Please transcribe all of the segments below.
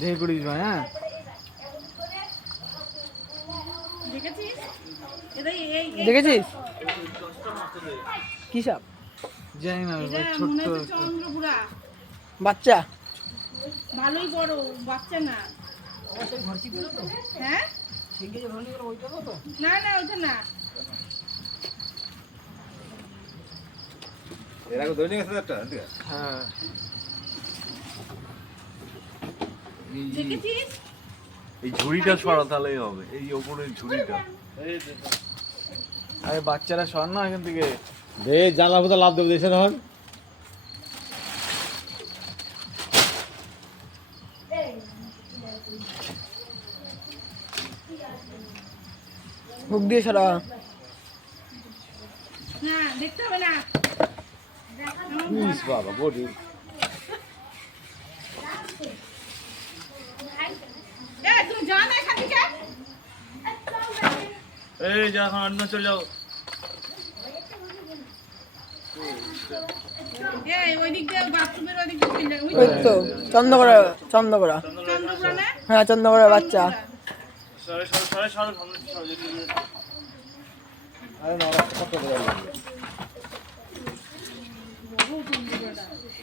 দেখে করিস ভাই। হ্যাঁ দেখেছিস কি সাপ? জানি না ছোট্ট বাচ্চা ভালোই বড় বাচ্চা না। হ্যাঁ না না ওটা না। এর আগে ধরে নিয়ে গেছে একটা। হ্যাঁ দেখেছিস? এই ঝুড়িটা সরা তাহলেই হবে, এই ওপরের ঝুড়িটা। আরে বাচ্চারা সর না এখান থেকে। দে জানলা ফুটা লাভ দেবো দেশে তখন। হুক দিয়ে সরা। না দেখতে হবে না। বাবা বডি তুমি যাও না এখান থেকে। এই যা, এখন অন্য চলে যাও। ওই দিক দিয়ে বাথরুমের ওই দিক দিয়ে ওই তো চন্দ্রকোড়া চন্দ্রকোড়া। চন্দ্রপুরা না? হ্যাঁ চন্দ্রকোড়ার বাচ্চা। সরে সরে সরে সরে সামনে সরে যেতে। আরে না কত বড় লাগবে।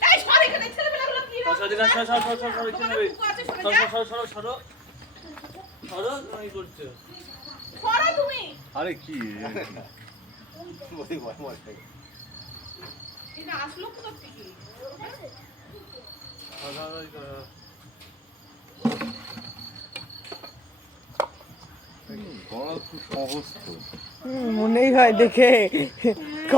এই সর এখানে ছেলেবেলাগুলো কি রে? সরে দিকে সরে সরে সরে সরে সরে তোমাদের সরে কুকুর আছে, সরে সরে যা। সরে সরে সরে সরে কি করছো? সরো তুমি। আরে কি বডি ভয় ভয়। এটা আসলো কোথা থেকে? গলা খুব সহজ তো। মনেই হয় দেখে